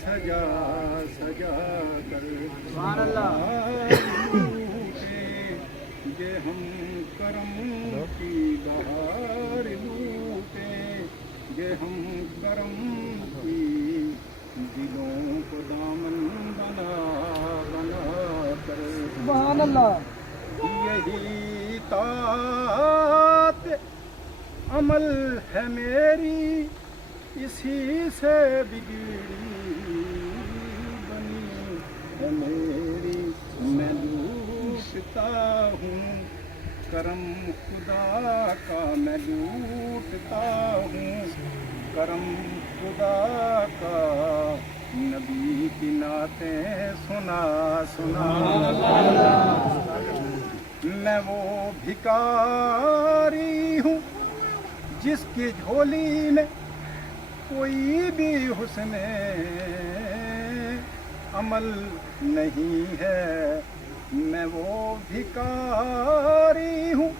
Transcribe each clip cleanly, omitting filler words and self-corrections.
سجا سجا کر یہ ہم کرم کی بہار لوٹیں، یہ ہم کرم کی دلوں کو دامن بنا بنا کر سبحان اللہ یہی طاعت عمل ہے میری، اسی سے بگڑی بنی ہے میری، میں لوٹتا ہوں کرم خدا کا، میں لوٹتا ہوں کرم خدا کا، نبی کی نعتیں سنا سنا میں وہ بھکاری ہوں جس کی جھولی میں کوئی بھی حسن عمل نہیں ہے، میں وہ بھکاری ہوں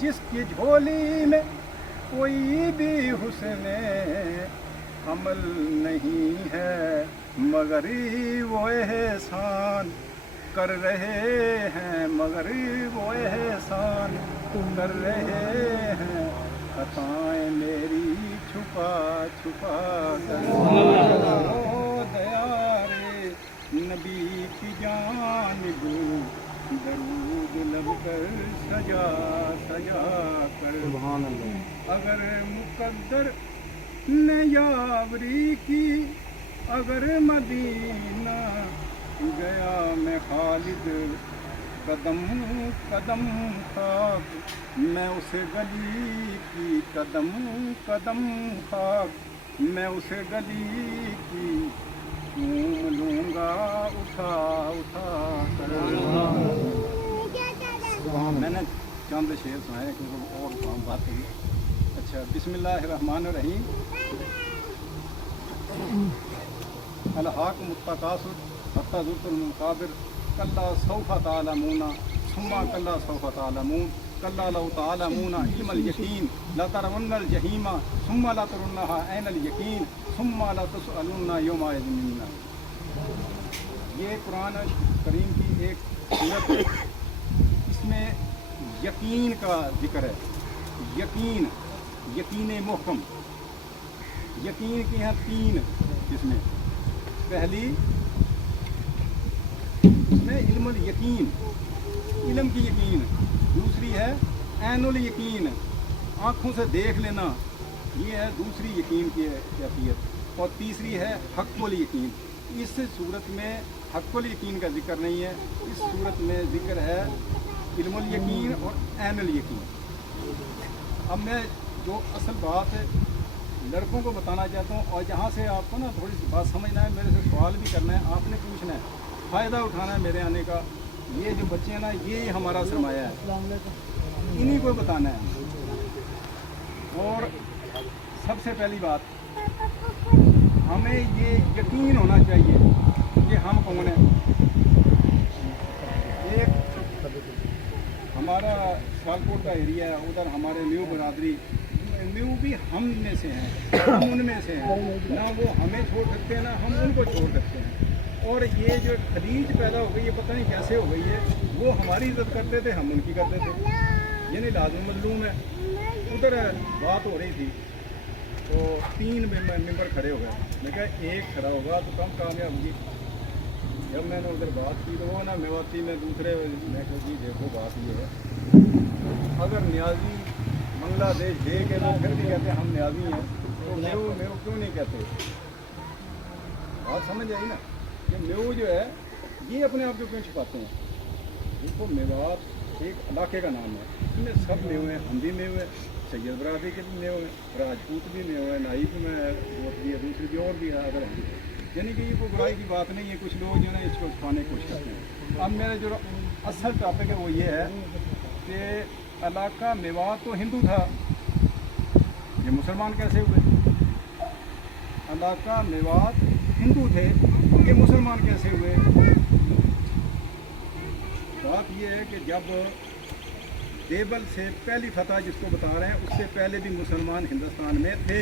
جس کی جھولی میں کوئی بھی حسن عمل نہیں ہے، مگر وہ احسان کر رہے ہیں، مگر وہ احسان کر رہے ہیں، خطائیں میری چھپا چھپا کر دیارے نبی کی جانب درود لب کر سجا سجا کر، اگر مقدر نے یاوری کی، اگر مدینہ گیا میں خالد قدم قدم خاک، میں اسے گلی کی قدم قدم خاک، میں اسے گلی کی چوم لوں گا اٹھا اٹھا کر۔ میں نے چند شعر سنائے کیونکہ اور کام بات ہوئی۔ اچھا، بسم اللہ الرحمن الرحیم۔ الحاق متقاصر حتی زرت المقابر، کلا سوف تعلمون ثم کلا سوف تعلمون، کلا لو تعلمون علم الیقین لترون الجحیم ثم لترونها عین الیقین ثم لتسألن یومئذ عن النعیم۔ یہ قرآن کریم کی ایک صورت ہے، اس میں یقین کا ذکر ہے، یقین، یقین محکم۔ یقین کے ہیں تین قسمیں، پہلی اس میں علم الیقین، علم کی یقین، دوسری ہے عین الیقین، آنکھوں سے دیکھ لینا، یہ ہے دوسری یقین کی کیفیت، اور تیسری ہے حق الیقین۔ اس صورت میں حق الیقین کا ذکر نہیں ہے، اس صورت میں ذکر ہے علم الیقین اور عین الیقین۔ اب میں جو اصل بات ہے لڑکوں کو بتانا چاہتا ہوں، اور جہاں سے آپ کو نا تھوڑی سی بات سمجھنا ہے، میرے سے سوال بھی کرنا ہے، آپ نے پوچھنا ہے، فائدہ اٹھانا ہے میرے آنے کا۔ یہ جو بچے ہیں نا، یہ ہمارا سرمایہ ہے، انہی کو بتانا ہے۔ اور سب سے پہلی بات، ہمیں یہ یقین ہونا چاہیے کہ ہم کون ہیں۔ ایک ہمارا سیالکوٹ کا ایریا ہے، ادھر ہمارے نیو برادری، نیو بھی ہم میں سے ہیں، ہم ان میں سے ہیں، نہ وہ ہمیں چھوڑ سکتے ہیں نہ ہم ان کو چھوڑ سکتے ہیں۔ اور یہ جو خلیج پیدا ہو گئی ہے، پتہ نہیں کیسے ہو گئی ہے، وہ ہماری عزت کرتے تھے، ہم ان کی کرتے تھے، یعنی لازم مظلوم ہے۔ ادھر بات ہو رہی تھی تو 3 ممبر کھڑے ہو گئے، میں کہا ایک کھڑا ہوگا تو کم کامیاب ہوگی۔ جب میں نے ادھر بات کی تو وہ نا میواتی میں دوسرے، میں کہا جی دیکھو بات یہ ہے، اگر نیازی بنگلہ دیش دے کے لوگ پھر بھی کہتے ہیں ہم نیازی ہیں، تو तो मेव मेव क्यों नहीं कहते? बात समझ आई ना? ये मेव जो है ये अपने आप को क्यों छुपाते हैं? देखो मेवात एक इलाके का नाम है, इसमें सब मेव हैं, हम भी मेव है, सैयद बरादरी के भी मेव हैं, राजपूत भी मेव है, नाई भी में वोट भी है, दूसरी भी और भी है अगर हम भी। यानी कि ये कोई बुराई की बात नहीं है। कुछ लोग जो है इसको छुपाने की कोशिश करते हैं। अब मेरा जो असल टॉपिक है वो ये है कि इलाका मेवात तो हिंदू था, ये मुसलमान कैसे हुए? इलाका मेवात हिंदू थे, ये मुसलमान कैसे हुए? बात ये है कि जब देवल से पहली फतह जिसको बता रहे हैं, उससे पहले भी मुसलमान हिंदुस्तान में थे,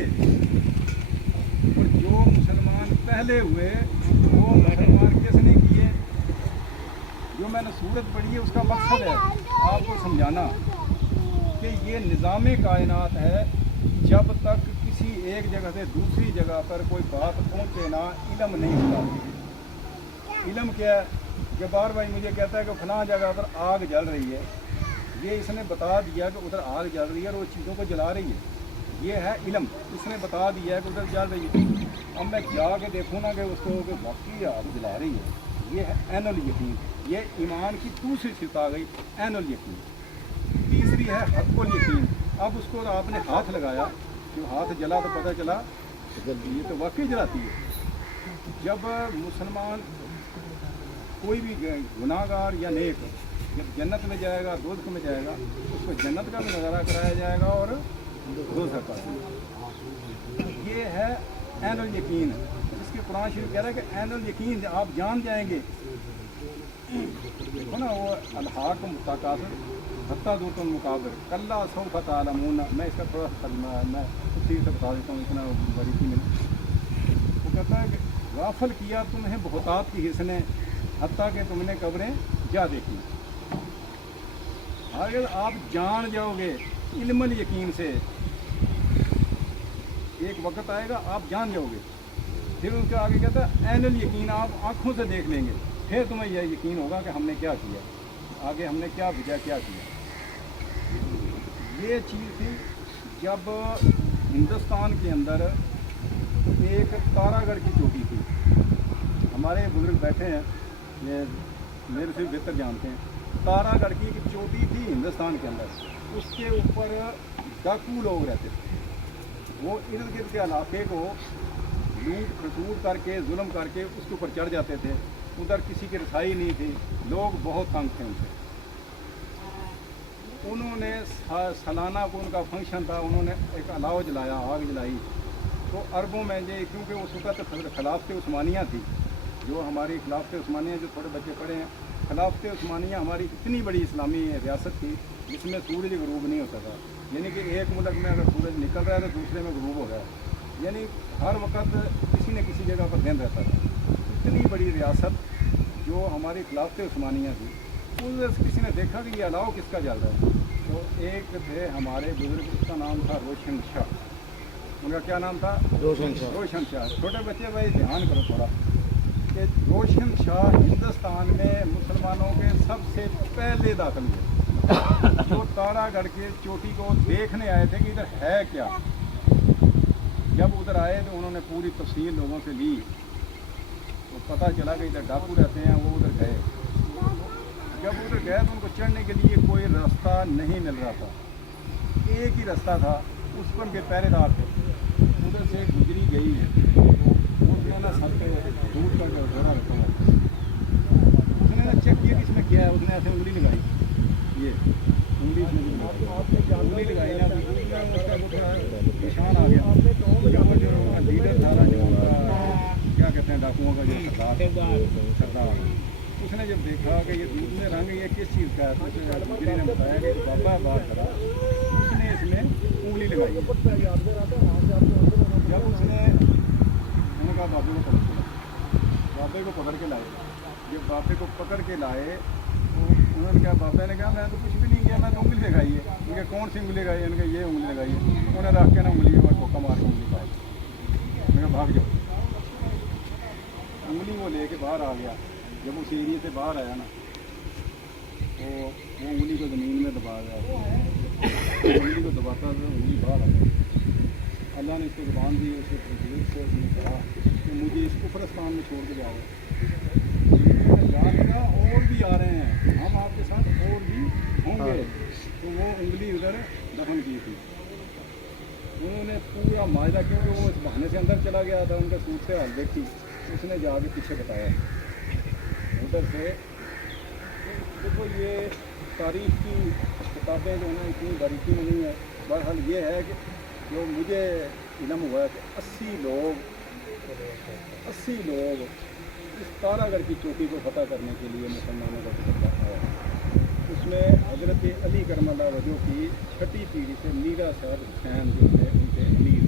और जो मुसलमान पहले हुए वो मुसलमान किसने किए? जो मैंने सूरत पढ़ी है उसका मकसद है आपको समझाना कि ये निज़ाम कायनात है। जब तक किसी एक जगह से दूसरी जगह पर कोई बात पहुँचे ना, इल्म नहीं होता। इल्म क्या है? जब्बार भाई मुझे कहता है कि फलां जगह पर आग जल रही है, ये इसने बता दिया कि उधर आग जल रही है और वो चीज़ों को जला रही है, ये है इल्म। इसने बता दिया है कि उधर जल रही है, अब मैं जाके देखूँ ना कि उसको कि वाकई आग जला रही है, ये है ऐनुल यकीन। ये ईमान की दूसरी सिफत आ गई, ऐनुल यकीन। तीसरी है हक़्क़ुल यकीन। अब उसको आपने हाथ लगाया, जो हाथ जला तो पता चला ये तो वाकई जलाती है। जब मुसलमान कोई भी गुनाहगार या नेक जब जन्नत में जाएगा, दोज़ख में जाएगा, उसको जन्नत का भी नज़ारा कराया जाएगा और दोज़ख का भी। ये है ऐनुल यकीन, जिसके कुरान शरीफ कह रहा है कि ऐनुल यकीन आप जान जाएंगे। देखो ना वो अलहाकुम तकासुर हत्ता ज़ुरतुल मक़ाबिर कल्ला सौफ तअलमून। मैं इसका थोड़ा मैं उसी से बता देता हूँ, इतना बड़ी थी मैंने। वो कहता है कि गाफल किया तुम्हें बहुतात की हिस्से, हत्ता कि तुमने कब्रें जा देखी। अगर आप जान जाओगे इल्मुल यकीन से, एक वक्त आएगा आप जान जाओगे। फिर उसके आगे कहता है ऐनुल यकीन, आप आँखों से देख लेंगे, फिर तुम्हें यह यकीन होगा कि हमने क्या किया, आगे हमने क्या भेजा, क्या किया। ये चीज़ थी जब हिंदुस्तान के अंदर एक तारागढ़ की चोटी थी। हमारे बुजुर्ग बैठे हैं, ये मेरे से बेहतर जानते हैं। तारागढ़ की एक चोटी थी हिंदुस्तान के अंदर, उसके ऊपर डाकू लोग रहते थे। वो इर्द गिर्द के इलाके को लूट खसूट करके जुल्म करके उसके ऊपर चढ़ जाते थे। उधर किसी की रसाई नहीं थी, लोग बहुत तंग थे उनसे। उन्होंने सालाना को उनका फंक्शन था, उन्होंने एक अलाव जलाया, आग जलाई। तो अरबों में जो क्योंकि उस वक्त खिलाफत उस्मानिया थी, जो हमारी खिलाफत उस्मानिया, जो थोड़े बच्चे पढ़े हैं, खिलाफत उस्मानिया हमारी इतनी बड़ी इस्लामी रियासत थी जिसमें सूरज गुरूब नहीं होता था। यानी कि एक मुल्क में अगर सूरज निकल रहा है तो दूसरे में गुरूब हो रहा है, यानी हर वक्त किसी न किसी जगह पर दिन रहता था। इतनी बड़ी रियासत जो हमारी खिलाफत उस्मानिया थी, उस किसी ने देखा कि ये अलाव किसका जल रहा है। तो एक थे हमारे बुजुर्ग, उसका नाम था रोशन शाह। उनका क्या नाम था? रोशन शाह। रोशन शाह। छोटे बच्चे भाई ध्यान करो थोड़ा कि रोशन शाह हिंदुस्तान में मुसलमानों के सबसे पहले दाखिल हुए। तो तारागढ़ के चोटी को देखने आए थे कि इधर है क्या। जब उधर आए तो उन्होंने पूरी तफसील लोगों से ली, तो पता चला कि इधर डाकू रहते हैं। वो उधर गए, जब उधर गए तो उनको चढ़ने के लिए कोई रास्ता नहीं मिल रहा था, एक ही रास्ता था, उस पर के पहरेदार थे। उधर से गुजरी गई है, उसने ना सर पे दूध का घड़ा रखा है, उसने ना चेक किया कि इसमें क्या है। उसने ऐसे उंगली लगाई, ये उंगली उंगली लगाई ना, उसका निशान आ गया। जो लीडर था, जो क्या कहते हैं डाकुओं का जो सरदार, उसने जब देखा कि ये दूध में रंग ये किस चीज़ का है, तो उसने ने बताया कि बाबा बात करा, उसने इसमें उंगली लगाई। जब उसने उनका बाबे को पकड़ के बाबे को पकड़ के लाए, जब बाबे को पकड़ के लाए तो उन्होंने कहा, बाबा ने कहा मैं तो कुछ भी नहीं किया, मैं तो उंगली लगाई है। उनके कौन सी उंगली लगाई? उनके ये उंगली लगाई है। उन्हें रख के ना उंगली में ठोका मार के उंगली खाई। मैं भाग जाओ। उंगली वो लेके बाहर आ गया। जब उस एरिए से बाहर आया ना, तो वो उंगली को ज़मीन में दबा गया। उंगली को दबाता था, उंगली बाहर आ गई। अल्लाह ने इसको ज़ुबान दी, उसके तकदीर से उसने कहा कि मुझे इस कुफरस्तान में छोड़ के जा रहे हैं, और भी आ रहे हैं, हम आपके साथ और भी होंगे। तो वो उंगली उधर दफन की थी उन्होंने पूरा मायदा, क्योंकि वो इस बहाने से अंदर चला गया था, उनके सूट से हाल देखी, उसने जाके पीछे बताया उधर से। देखो ये तारीख की किताबें जो हैं इतनी बारीकी में नहीं है। बहरहाल ये है कि जो मुझे इल्म हुआ है कि 80 लोग इस तारागढ़ की चोटी को फतह करने के लिए मुसलमानों का तजर्बा आया। उसमें हज़रत अली करमल्लाह वजह की छठी पीढ़ी से मीरा साहब हुसैन जो थे उनके अमीर,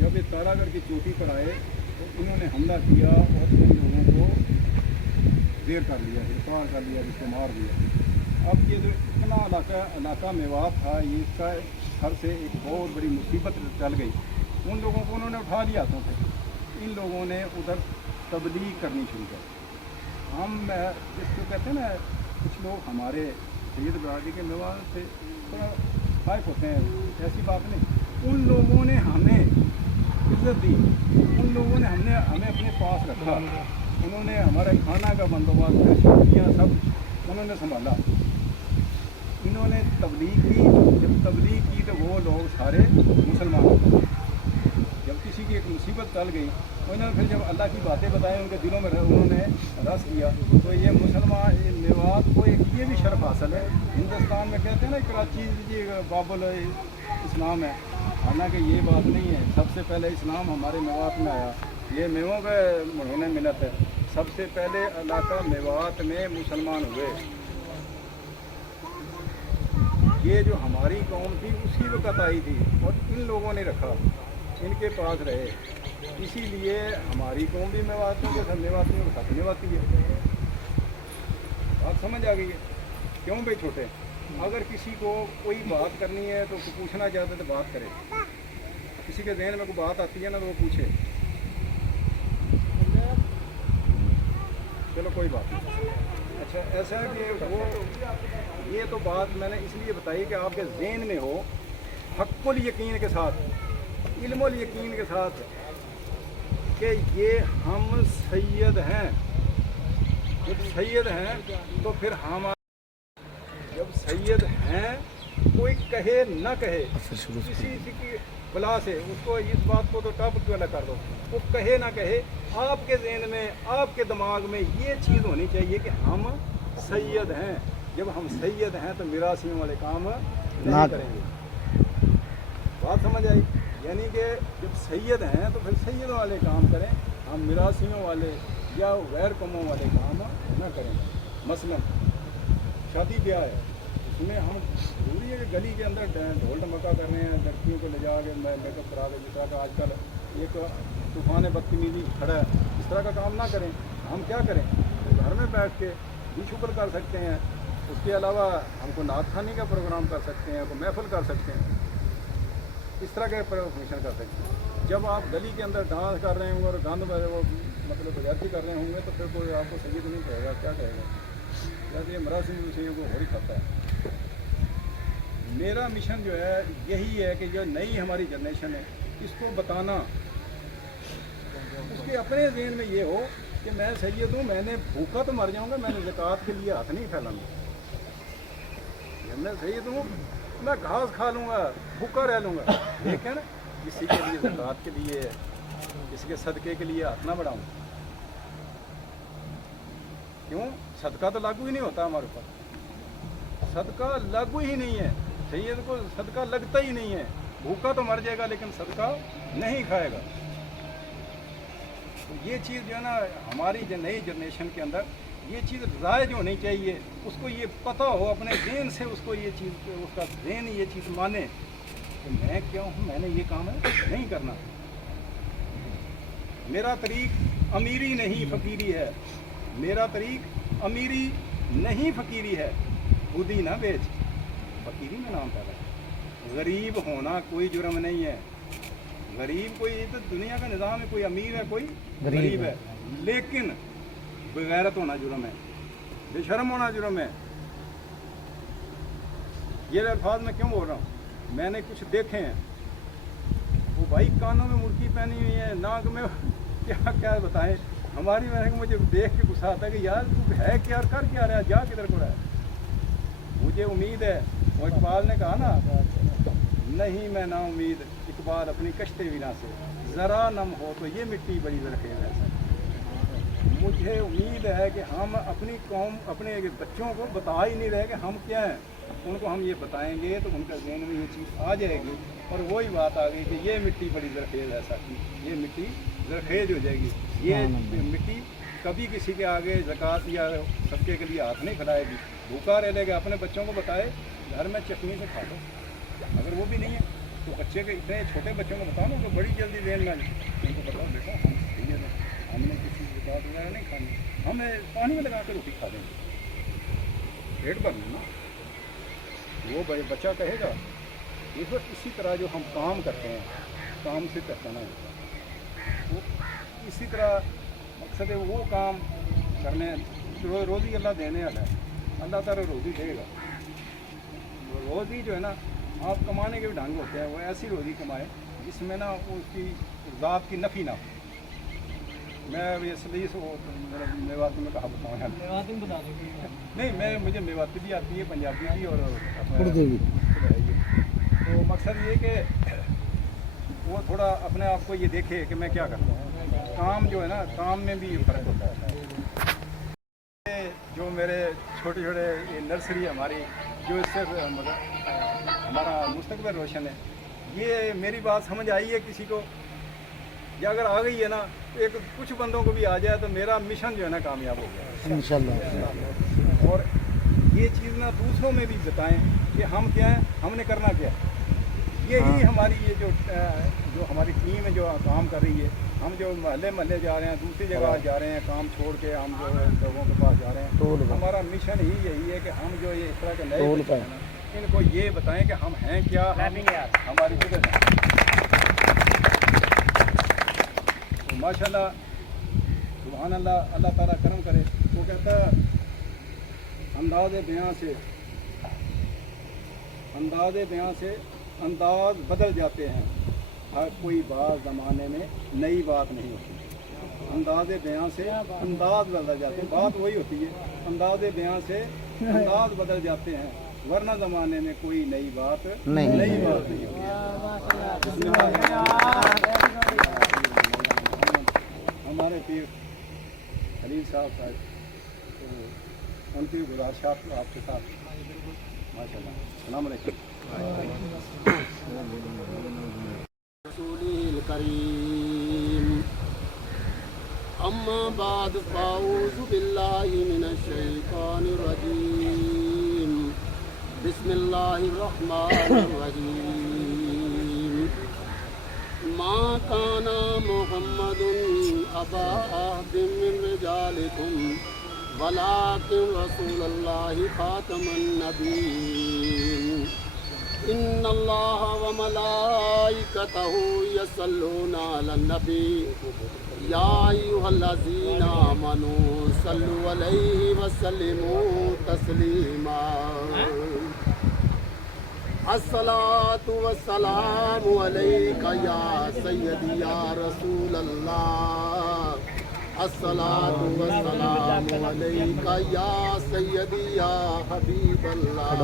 जब ये तारागढ़ की चोटी पर आए तो इन्होंने हमला किया और उन लोगों को ढेर कर लिया, गिरफ्तार कर लिया, जिसको मार दिया। अब ये जो इतना इलाका मेवात था, ये इसका हर से एक बहुत बड़ी मुसीबत चल गई। उन लोगों को उन्होंने उठा लिया हाथों से, इन लोगों ने उधर तबलीग करनी शुरू कर। हम जिसको कहते हैं ना, कुछ लोग हमारे सैयद बरादरी के मेवात से थोड़ा खाइफ होते हैं, ऐसी बात नहीं। उन लोगों ने हमें इज्जत दी, उन लोगों ने हमें अपने पास रखा, उन्होंने हमारे खाना का बंदोबस्त, शादियाँ सब उन्होंने संभाला। इन्होंने तबलीग की, जब तबलीग की तो वो लोग सारे मुसलमान हो गए। जब किसी की एक मुसीबत टल गई, उन्होंने फिर जब अल्लाह की बातें बताई, उनके दिलों में उन्होंने रस किया, तो ये मुसलमान मेवात को एक ये भी शर्फ हासिल है। हिंदुस्तान में कहते हैं ना कराची जी बाबुल इस्लाम है, हालांकि ये बात नहीं है। सबसे पहले इस्लाम हमारे मेवात में आया, ये मेवों का मरहून मिन्नत है। सबसे पहले इलाका मेवात में मुसलमान हुए। ये जो हमारी कौम थी उसी वक्त आई थी और इन लोगों ने रखा, इनके पास रहे, इसीलिए हमारी कौम भी मेवातियों के साथ मेवातियों के साथ मेवाती है। बात समझ आ गई है? क्यों भाई छोटे, अगर किसी को कोई बात करनी है तो पूछना चाहते तो बात करे, किसी के जहन में कोई बात आती है ना तो वो पूछे। चलो कोई बात नहीं। अच्छा ऐसा है कि वो ये तो बात मैंने इसलिए बताई कि आपके जहन में हो हक़्क़ुल यकीन के साथ, इल्मुल यकीन के साथ कि ये हम सैयद हैं। जब सैयद हैं तो फिर हम, जब सैयद हैं कोई कहे ना कहे, किसी की बला से उसको इस बात को तो टॉपिक वाला कर दो, वो कहे ना कहे, आपके जहन में, आपके दिमाग में ये चीज़ होनी चाहिए कि हम सैयद हैं। जब हम सैयद हैं तो मिरासियों वाले काम नहीं करेंगे। बात समझ आई? यानी कि जब सैयद हैं तो फिर सैयद वाले काम करें, हम मिरासियों वाले या गैर कौमों वाले काम न करें। मसलन शादी ब्याह है, उसमें हम जरूरी है कि गली के अंदर ढोल ढमका कर रहे हैं, लड़कियों को ले जा के मेकअप करा के, जिस तरह का आजकल एक तूफान बदतमीजी खड़ा है, इस तरह का काम ना करें। हम क्या करें, घर में बैठ के भी शुक्र कर सकते हैं, उसके अलावा हमको नात खानी का प्रोग्राम कर सकते हैं, कोई महफिल कर सकते हैं, इस तरह के फंक्शन कर सकते हैं। जब आप गली के अंदर डांस कर रहे होंगे और गंद वो मतलब बजाती कर रहे होंगे तो फिर कोई आपको सैयद नहीं कहेगा, क्या कहेगा? जैसे ये मरासी मुसैयों को हो ही खाता है। मेरा मिशन जो है यही है कि जो नई हमारी जनरेशन है इसको बताना, उसके अपने ज़हन में ये हो कि मैं सैयद हूँ, मैंने भूखा तो मर जाऊँगा, मैंने ज़कात के लिए हाथ नहीं फैलाऊंगा। मैं सैयद हूँ, मैं घास खा लूँगा, भूखा रह लूँगा, लेकिन किसी के लिए ज़कात के लिए, किसी के सदक़े के लिए हाथ ना बढ़ाऊँ। क्यों? सदका तो लागू ही नहीं होता हमारे ऊपर, सदका लागू ही नहीं है, सैयद को सदका लगता ही नहीं है। भूखा तो मर जाएगा लेकिन सदका नहीं खाएगा। तो ये चीज़ जो है ना हमारी जो नई जनरेशन के अंदर ये चीज़ राइज होनी चाहिए, उसको ये पता हो अपने ज़हन से, उसको ये चीज़, उसका ज़हन ये चीज़ माने कि मैं क्यों हूँ, मैंने ये काम है नहीं करना। मेरा तरीक़ अमीरी नहीं फ़कीरी है, मेरा तरीक़ अमीरी नहीं फ़कीरी है। खुद ही ना बेच, फ़कीरी में नाम पैदा है। गरीब होना कोई जुर्म नहीं है, गरीब कोई तो दुनिया का निज़ाम है, कोई अमीर है कोई गरीब है, लेकिन बेगैरत होना जुर्म है, बेशर्म होना जुर्म है। ये अल्फाज मैं क्यों बोल रहा हूँ, मैंने कुछ देखे हैं भाई कानों में मुर्गी पहनी हुई है, नाक में क्या क्या बताएं। हमारी मैंने मुझे देख के गुस्सा आता है कि यार तू है क्या, कर क्या रहा है, जा किधर को रहा है। मुझे उम्मीद है, वो इकबाल ने कहा ना, नहीं मैं ना उम्मीद इकबाल अपनी कश्ते वीरा से, ज़रा नम हो तो ये मिट्टी बड़ी ज़रखेज़ है। मुझे उम्मीद है कि हम अपनी कौम, अपने बच्चों को बता ही नहीं रहे कि हम क्या हैं। उनको हम ये बताएंगे तो उनका ज़हन में ये चीज़ आ जाएगी, और वही बात आ गई कि ये मिट्टी बड़ी ज़रखेज़ है साथी, ये मिट्टी ज़रखेज़ हो जाएगी। ये मिट्टी कभी किसी के आगे ज़कात या सबके के लिए हाथ नहीं फैलाएगी। भूखा रह लेगा, अपने बच्चों को बताए घर में चटनी से खा लो, अगर वो भी नहीं है तो बच्चे के, इतने छोटे बच्चों को बताओ ना, तो बड़ी जल्दी देन में उनको बताओ बेटा हम सही है, हमने किसी ज़कात वगैरह नहीं खानी, हमें पानी में लगा कर रोटी खा देंगे, पेट भर लेना। वो बच्चा कहेगा। इस वक्त इसी तरह जो हम काम करते हैं, काम से पहचाना जाता है, वो इसी तरह मकसद है वो काम करने, रोज़ी अल्लाह देने वाला है, अल्लाह ताला रोज़ी देगा। रोज़ी जो है ना, आप कमाने के भी ढंग होते हैं, वो ऐसी रोज़ी कमाए जिसमें ना उसकी ज़ात की नफ़ी ना हो। मैं इसलिए मेवाती में कहा बताऊँ, नहीं मैं मुझे मेवाती भी आती है, पंजाबी भी और उर्दू भी। तो मकसद ये कि वो थोड़ा अपने आप को ये देखे कि मैं क्या करता हूँ। काम जो है ना, काम में भी फ़र्क होता है। जो मेरे छोटे छोटे नर्सरी हमारी, जो इससे हमारा मुस्तकबिल रोशन है, ये मेरी बात समझ आई है किसी को, या अगर आ गई है ना, तो एक कुछ बंदों को भी आ जाए तो मेरा मिशन जो है ना कामयाब हो गया इंशाल्लाह। और ये चीज़ ना दूसरों में भी बताएं कि हम क्या है, हमने करना क्या है। यही हमारी ये जो हमारी टीम है जो काम कर रही है, हम जो महल्ले जा रहे हैं, दूसरी जगह जा रहे हैं, काम छोड़ के हम जो लोगों के पास जा रहे हैं, तो हमारा मिशन ही यही है कि हम जो ये इस तरह के नए बच्चे हैं ना, इनको ये बताएं कि हम हैं क्या, हमारी जगह है। तो माशाल्लाह सुभान अल्लाह, अल्लाह ताला करम करे। वो कहता अंदाज़े बयां से अंदाज बदल जाते हैं, हर कोई बात ज़माने में नई बात नहीं होती। अंदाज़े बयां से अंदाज बदल जाते हैं, बात वही होती है, अंदाज़े बयां से अंदाज बदल जाते हैं, वरना ज़माने में कोई नई बात नहीं होती। हमारे पीर खलील साहब तो उनकी गुज़ारिशात आपके साथ माशाल्लाह। अस्सलाम वालेकुम। रसूलिल करीम, अम्मा बाद फ़ाऊज़ु बिल्लाहि मिनश शैतानिर रजीम, बिस्मिल्लाहिर रहमानिर रहीम। मा काना मुहम्मदुन अबा अहदिम मिन रिजालिकुम वलाकिन रसूलुल्लाहि खातमुन नबीय्यीन। इन्नल्लाह व मलाइकतहु यसल्लूना अलन नबी या अय्युहल्लज़ीना आमनू सल्लु अलैहि व सल्लिमू तस्लीमा। अस्सलातु वस्सलामु अलैका या सय्यदी या रसूलल्लाह, अस्सलातु वस्सलामु अलैका या सय्यदी या हबीबल्लाह,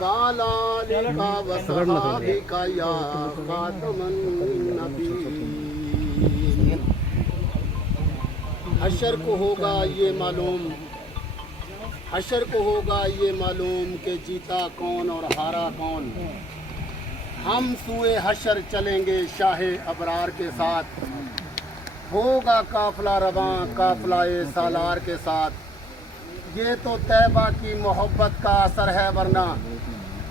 वाला आलिका वसहाबिका या खातमुन नबीय्यीन। हशर को होगा ये मालूम, हशर को होगा ये मालूम कि जीता कौन और हारा कौन। हम सुए हशर चलेंगे शाहे अबरार के साथ, होगा काफिला रवां काफिलाए सालार के साथ। ये तो तैबा की मोहब्बत का असर है, वरना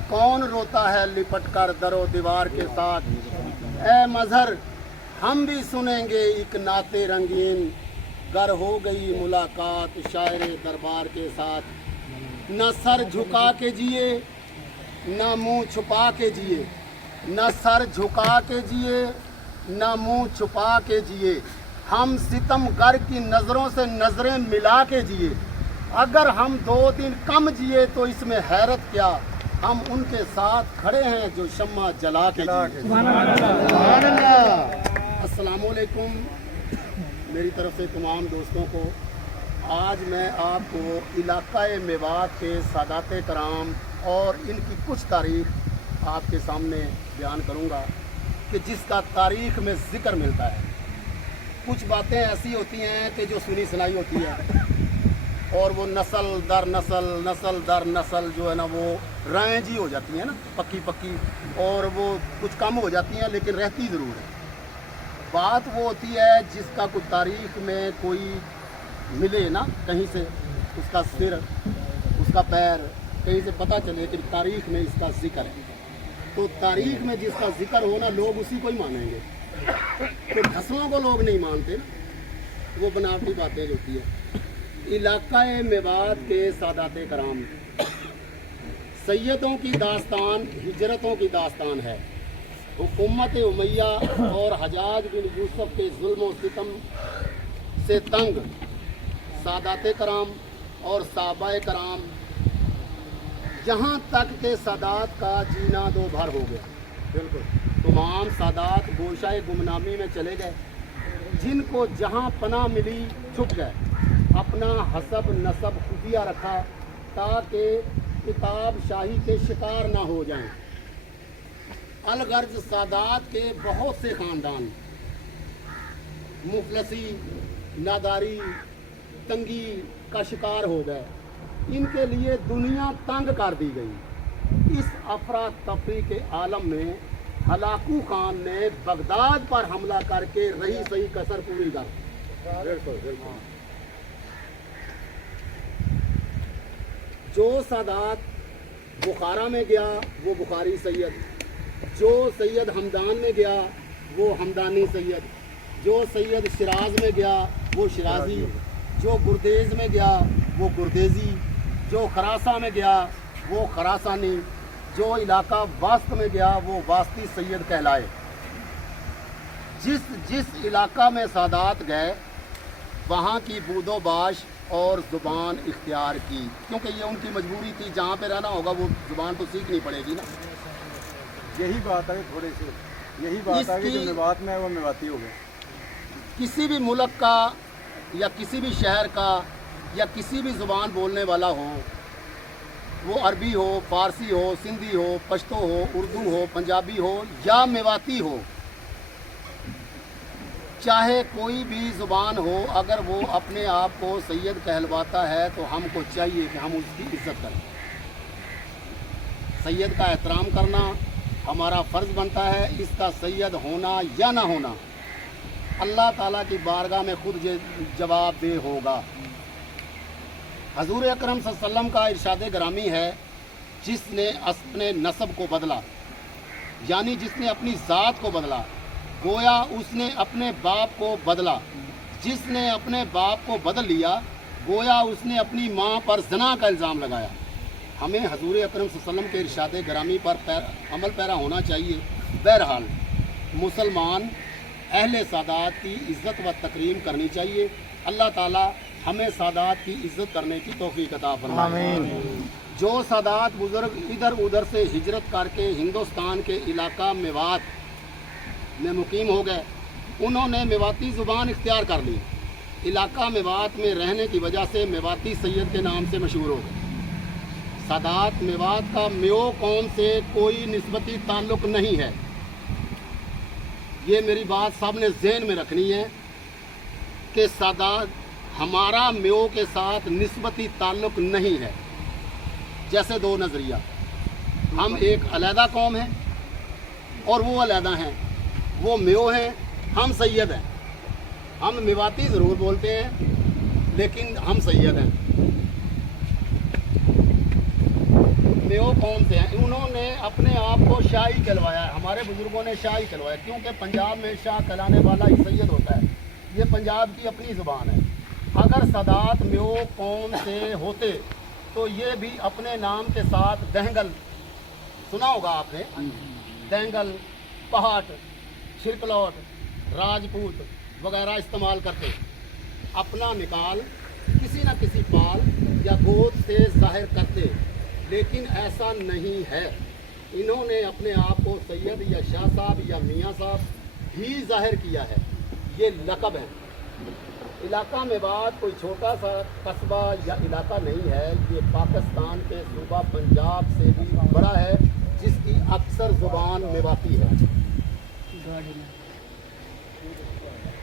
कौन रोता है लिपट कर दरो दीवार के साथ। ए मजहर हम भी सुनेंगे एक नाते रंगीन, गर हो गई मुलाकात शायर दरबार के साथ। न सर झुका के जिए न मुंह छुपा के जिए, न सर झुका के जिए न मुंह छुपा के जिए। हम सितमगर की नज़रों से नज़रें मिला के जिए। अगर हम 2 दिन कम जिए तो इसमें हैरत क्या, हम उनके साथ खड़े हैं जो शम्मा जला के जिए। सुभान अल्लाह। अस्सलामुअलैकुम मेरी तरफ से तमाम दोस्तों को। आज मैं आपको इलाक़ा मेवात के सादात कराम और इनकी कुछ तारीख़ आपके सामने बयान करूंगा कि जिसका तारीख़ में ज़िक्र मिलता है। कुछ बातें ऐसी होती हैं कि जो सुनी सुनाई होती है और वो नस्ल दर नस्ल जो है ना वो राएं जी हो जाती हैं ना, पक्की पक्की, और वो कुछ कम हो जाती हैं लेकिन रहती ज़रूर है। बात वो होती है जिसका कुछ तारीख़ में कोई मिले ना, कहीं से उसका सिर उसका पैर कहीं से पता चले कि तारीख़ में इसका ज़िक्र है, तो तारीख़ में जिसका ज़िक्र हो ना लोग उसी को ही मानेंगे। तो फसलों को लोग नहीं मानते ना, वो बनावटी बातें जो होती है। इलाक़ा मेवात के सादात कराम, सैयदों की दास्तान हिजरतों की दास्तान है। हुकूमत उमैया और हजाज बिन यूसुफ के जुल्म और सितम से तंग सादात कराम और साहबाए कराम यहाँ तक के सादात का जीना दो भर हो गया। बिल्कुल तमाम सादात गोशाए गुमनामी में चले गए। जिनको जहाँ पनाह मिली छुप गए, अपना हसब नसब खुफिया रखा ताकि किताब शाही के शिकार ना हो जाएं। अलगर्ज सादात के बहुत से ख़ानदान मुफलसी नादारी तंगी का शिकार हो गए। इनके लिए दुनिया तंग कर दी गई। इस अफरा तफरी के आलम में हलाकू खान ने बगदाद पर हमला करके रही सही कसर पूरी कर। जो सादात बुखारा में गया वो बुखारी सैयद, जो सैयद हमदान में गया वो हमदानी सैयद, जो सैयद शिराज में गया वो शिराजी, जो गुरदेज में गया वो गुरदेजी, जो खरासा में गया वो खरासानी, जो इलाका वास्त में गया वो वास्ती सैयद कहलाए। जिस इलाका में सादात गए वहाँ की बूदोबाश और ज़ुबान इख्तियार की, क्योंकि ये उनकी मजबूरी थी। जहाँ पे रहना होगा वो ज़ुबान तो सीखनी पड़ेगी ना। यही बात है, थोड़े से यही बात है कि जो मेवात में है वो मेवाती हो गए। किसी भी मुल्क का या किसी भी शहर का या किसी भी ज़ुबान बोलने वाला हो, वो अरबी हो, फ़ारसी हो, सिंधी हो, पश्तो हो, उर्दू हो, पंजाबी हो या मेवाती हो, चाहे कोई भी ज़ुबान हो, अगर वो अपने आप को सैयद कहलवाता है तो हमको चाहिए कि हम उसकी इज़्ज़त करें। सैयद का एहतराम करना हमारा फ़र्ज़ बनता है। इसका सैयद होना या ना होना अल्लाह ताला की बारगाह में खुद जवाब दे होगा। हजूर अकरम सल्लल्लाहु अलैहि वसल्लम का इरशाद ग्रामी है, जिसने अपने नस्ब को बदला, यानी जिसने अपनी ज़ात को बदला, गोया उसने अपने बाप को बदला। जिसने अपने बाप को बदल लिया, गोया उसने अपनी माँ पर ज़ना का इल्ज़ाम लगाया। हमें हजूर अकरम सल्लल्लाहु अलैहि वसल्लम के इरशाद ग्रामी पर अमल पैरा होना चाहिए। बहरहाल मुसलमान अहले सादात की इज़्ज़त व तकरीम करनी चाहिए। अल्लाह ताला हमें सादात की इज़्ज़त करने की तौफीक अता फरमाए। जो सादात बुज़ुर्ग इधर उधर से हिजरत करके हिंदुस्तान के इलाका मेवात में मुकीम हो गए, उन्होंने मेवाती ज़ुबान इख्तियार कर ली। इलाका मेवात में रहने की वजह से मेवाती सैयद के नाम से मशहूर हो गए। सादात मेवात का म्यो कौम से कोई निस्बती ताल्लुक़ नहीं है। ये मेरी बात सब ने ज़हन में रखनी है कि सादात हमारा म्यो के साथ निस्बती ताल्लुक़ नहीं है। जैसे दो नज़रिया, हम एक अलहदा कौम है और वो अलहदा हैं। वो म्यो हैं, हम सैयद हैं। हम मेवाती ज़रूर बोलते हैं लेकिन हम सैयद हैं। म्यो कौन से हैं? उन्होंने अपने आप को शाही कहलवाया है। हमारे बुज़ुर्गों ने शाही कहलवाया, क्योंकि पंजाब में शाह कहलाने वाला ही सैयद होता है। ये पंजाब की अपनी ज़ुबान है। अगर सादात म्यो कौम से होते तो ये भी अपने नाम के साथ दहंगल, सुना होगा आपने, दहंगल, पहाट, शिरकलौट, राजपूत वगैरह इस्तेमाल करते। अपना निकाल किसी न किसी पाल या गोद से जाहिर करते। लेकिन ऐसा नहीं है। इन्होंने अपने आप को सैयद या शाह साहब या मियाँ साहब ही जाहिर किया है, ये लक़ब है। इलाका मेवात कोई छोटा सा कस्बा या इलाका नहीं है, ये पाकिस्तान के सूबा पंजाब से भी बड़ा है, जिसकी अक्सर ज़ुबान मेवाती है।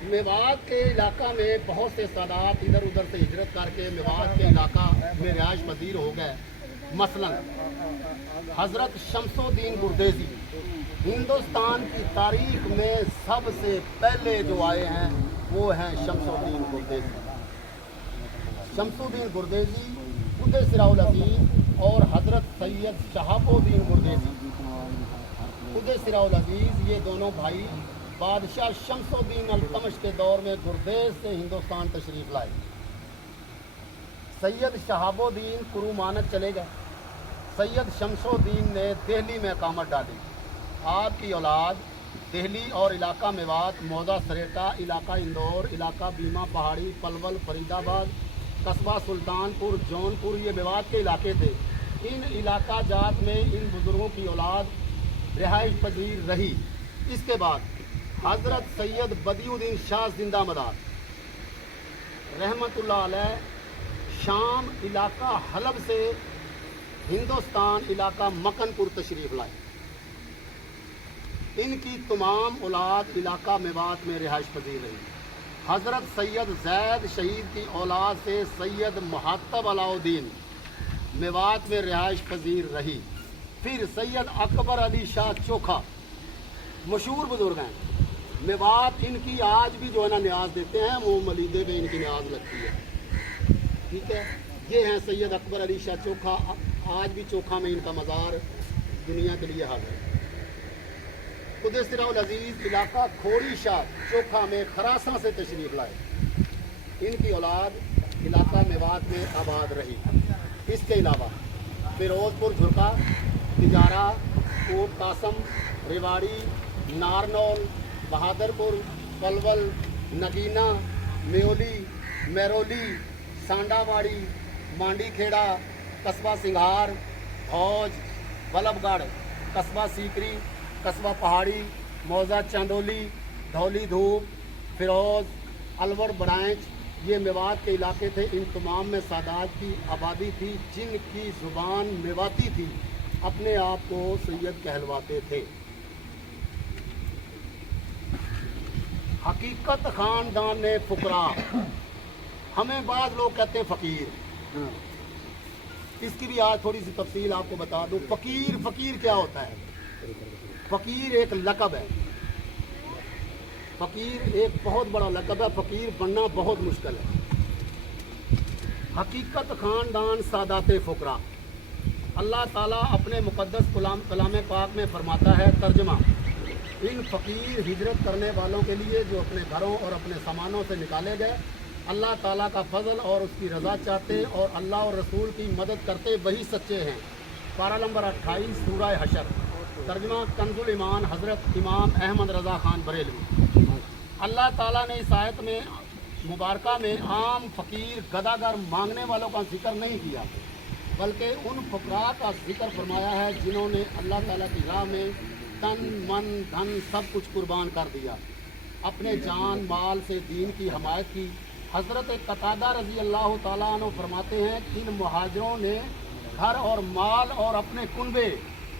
मेवात के इलाका में बहुत से सादात इधर उधर से हिजरत करके मेवात के इलाका में रिहाइश पजीर हो गए। मसलन हज़रत शमसुद्दीन गुरदेज़ी हिंदुस्तान की तारीख में सबसे पहले जो आए हैं वो हैं शमसुद्दीन गुरदेज़ी। शमसुद्दीन गुरदेज़ी, कुद्दस सिराउल अज़ीज़ और हज़रत सैयद शहाबुद्दीन गुरदेज़ी, कुद्दस सिराउल अज़ीज़, ये दोनों भाई बादशाह शमसुद्दीन अल्तमश के दौर में गुरदेज़ से हिंदुस्तान तशरीफ़ लाए। सैयद शहाबुद्दीन कुरुमानत चले गए। सैयद शमसुद्दीन ने दिल्ली में इकामत डाली। आपकी औलाद दिल्ली और इलाका मेवात, मौदा सरेटा, इलाका इंदौर, इलाका बीमा पहाड़ी, पलवल, फरीदाबाद, कस्बा सुल्तानपुर, जौनपुर, ये मेवात के इलाके थे। इन इलाका जात में इन बुज़ुर्गों की औलाद रिहाइश पजीर रही। इसके बाद हज़रत सैयद बदियुद्दीन शाह जिंदा मदार रहमतुल्लाह अलैह शाम इलाका हलब से हिंदुस्तान इलाका मकनपुर तशरीफ़ लाए। इनकी तमाम औलाद इलाका मेवात में रिहाइश पजीर रही। हज़रत सैयद जैद शहीद की औलाद से सैयद मुहत्तब अलाउद्दीन मेवात में रिहाइश पजीर रही। फिर सैयद अकबर अली शाह चोखा मशहूर बुजुर्ग हैं। मेवात इनकी आज भी जो है ना न्याज देते हैं, वो मलीदे में इनकी न्याज लगती है। ठीक है, ये हैं सैयद अकबर अली शाह चोखा। आज भी चोखा में इनका मज़ार दुनिया के लिए हाजिर है। कुद्दस सिराउल अज़ीज़ इलाका खोड़ी शाह चोखा में खरासा से तशरीफ़ लाए। इनकी औलाद इलाका मेवात में आबाद रही। इसके अलावा फिरोजपुर झुरका, तिजारा, कोट कासम, रेवाड़ी, नारनौल, बहादुरपुर, पलवल, नगीना, मेयोली, मेरोली, सांडावाड़ी, मांडी खेड़ा, कस्बा सिंघार, हौज, बल्लभगढ़, कस्बा सीकरी, कस्बा पहाड़ी, मौजा चंदोली, धौली धूप, फिरोज, अलवर बड़ाइच, ये मेवात के इलाके थे। इन तमाम में सादात की आबादी थी, जिनकी ज़ुबान मेवाती थी, अपने आप को सैयद कहलवाते थे। हकीकत ख़ानदान ने फुकरा, हमें बाद लोग कहते हैं फ़कीर। इसकी भी आज थोड़ी सी तफसील आपको बता दूं। फ़कीर क्या होता है? फ़कीर एक लक़ब है। फ़कीर एक बहुत बड़ा लक़ब है। फ़कीर बनना बहुत मुश्किल है। हकीकत ख़ानदान सादाते फ़ुकरा। अल्लाह ताला अपने मुक़द्दस कलाम पाक में फरमाता है, तर्जमा, इन फ़कीर हिजरत करने वालों के लिए जो अपने घरों और अपने सामानों से निकाले गए, अल्लाह ताला का फ़ज़ल और उसकी रज़ा चाहते और अल्लाह और रसूल की मदद करते वही सच्चे हैं। पारा नंबर 28 सूरह हशर। तर्जमा कंजुल ईमान हज़रत इमाम अहमद रज़ा ख़ान बरेलवी। अल्लाह ताला ने इस आयत में मुबारका में आम फ़कीर गदागर मांगने वालों का जिक्र नहीं किया, बल्कि उन फ़ुक़रा का जिक्र फरमाया है जिन्होंने अल्लाह ताला की राह में तन मन धन सब कुछ कुर्बान कर दिया, अपने जान माल से दीन की हमायत की। हज़रत कतादा रज़ी अल्लाह ताला अन्हु फरमाते हैं, इन मुहाजिरों ने घर और माल और अपने कुनबे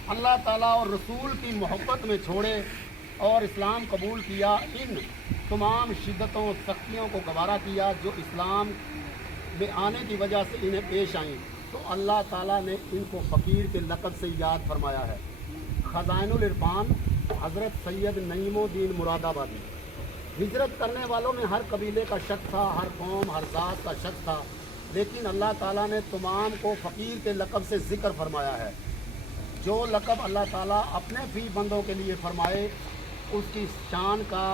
अल्लाह ताला और रसूल की मोहब्बत में छोड़े और इस्लाम कबूल किया। इन तमाम शिद्दतों सख्तियों को गवारा किया जो इस्लाम में आने की वजह से इन्हें पेश आईं, तो अल्लाह ताला ने इनको फ़कीर के लक़ब से याद फरमाया है। ख़ज़ाइनुल इरफ़ान हज़रत सैयद नईमुद्दीन मुरादाबादी। हिजरत करने वालों में हर कबीले का शख्स था, हर कौम हर ज़ात का शख्स था, लेकिन अल्लाह ताला ने तमाम को फ़कीर के लक़ब से ज़िक्र फरमाया है। जो लक़ब अल्लाह ताला अपने भी बंदों के लिए फरमाए, उसकी शान का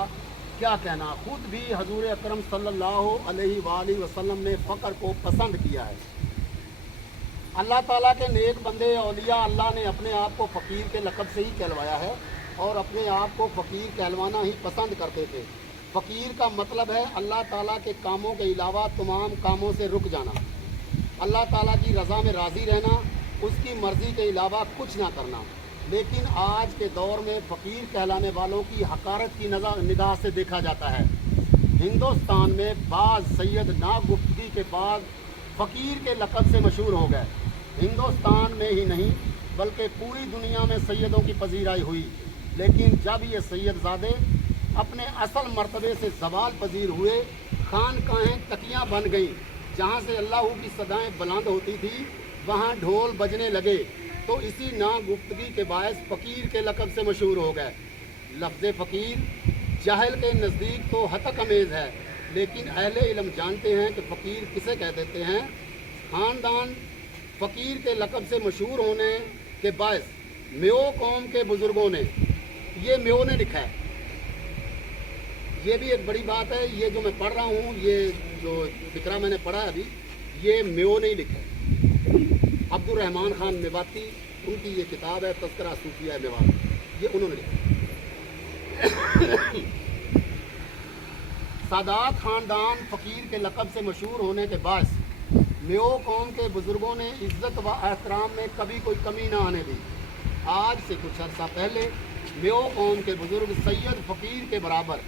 क्या कहना। ख़ुद भी हज़ूर अकरम सल्लल्लाहु अलैहि वसल्लम ने फ़क्र को पसंद किया है। अल्लाह ताला के नेक बंदे औलिया अल्लाह ने अपने आप को फ़कीर के लक़ब से ही कहलवाया है और अपने आप को फ़कीर कहलवाना ही पसंद करते थे। फ़कीर का मतलब है अल्लाह ताला के कामों के अलावा तमाम कामों से रुक जाना, अल्लाह ताला की रज़ा में राज़ी रहना اس کی مرضی کے علاوہ کچھ نہ کرنا۔ لیکن آج کے دور میں فقیر کہلانے والوں کی حقارت کی نگاہ سے دیکھا جاتا ہے۔ ہندوستان میں بعض سید ناگفتگی کے بعد فقیر کے لقب سے مشہور ہو گئے۔ ہندوستان میں ہی نہیں بلکہ پوری دنیا میں سیدوں کی پذیرائی ہوئی، لیکن جب یہ سید زادے اپنے اصل مرتبے سے زوال پذیر ہوئے، خانقاہیں تکیاں بن گئیں، جہاں سے اللہ کی صدائیں بلند ہوتی تھی وہاں ڈھول بجنے لگے، تو اسی ناگفتگی کے باعث فقیر کے لقب سے مشہور ہو گئے۔ لفظ فقیر جاہل کے نزدیک تو ہتک امیز ہے، لیکن اہل علم جانتے ہیں کہ فقیر کسے کہہ دیتے ہیں۔ خاندان فقیر کے لقب سے مشہور ہونے کے باعث میو قوم کے بزرگوں نے، یہ میو نے لکھا ہے، یہ بھی ایک بڑی بات ہے، یہ جو میں پڑھ رہا ہوں، یہ جو فقرہ میں نے پڑھا ہے ابھی، یہ میو نے ہی لکھا ہے۔ عبد الرحمن خان میواتی، ان کی یہ کتاب ہے تذکرہ صوفیہ میوات، یہ انہوں نے لکھا۔ سادات خاندان فقیر کے لقب سے مشہور ہونے کے باعث میو قوم کے بزرگوں نے عزت و احترام میں کبھی کوئی کمی نہ آنے دی۔ آج سے کچھ عرصہ پہلے میو قوم کے بزرگ سید فقیر کے برابر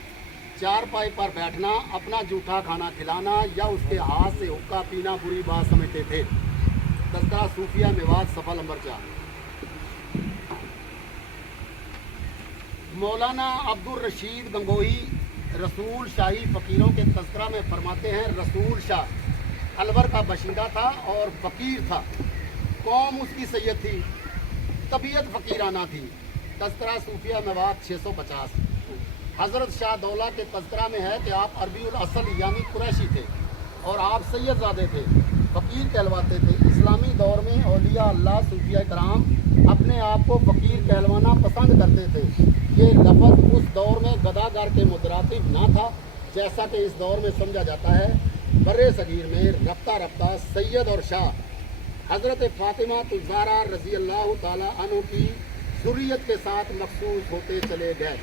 چارپائی پر بیٹھنا، اپنا جھوٹا کھانا کھلانا یا اس کے ہاتھ سے حقہ پینا بری بات سمجھتے تھے۔ تذکرہ صوفیہ میوات صفحہ نمبر 4۔ مولانا عبد الرشید گنگوہی رسول شاہی فقیروں کے تذکرہ میں فرماتے ہیں، رسول شاہ الور کا باشندہ تھا اور فقیر تھا، قوم اس کی سید تھی، طبیعت فقیرانہ تھی۔ تذکرہ صوفیہ میوات 650۔ حضرت شاہ دولہ کے تذکرہ میں ہے کہ آپ عربی الاصل یعنی قریشی تھے اور آپ سید زادے تھے، فقیر کہلواتے تھے۔ اسلامی دور میں اولیاء اللہ صوفیہ کرام اپنے آپ کو فقیر کہلوانا پسند کرتے تھے۔ یہ لفظ اس دور میں گداگر کے مترادف نہ تھا جیسا کہ اس دور میں سمجھا جاتا ہے۔ بر صغیر میں رفتہ رفتہ سید اور شاہ حضرت فاطمہ الزہرا رضی اللہ تعالی عنہ کی ذریت کے ساتھ مخصوص ہوتے چلے گئے۔